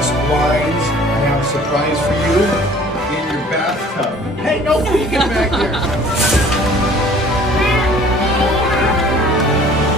Paris wines. I have a surprise for you in your bathtub. Hey, no, you get back here.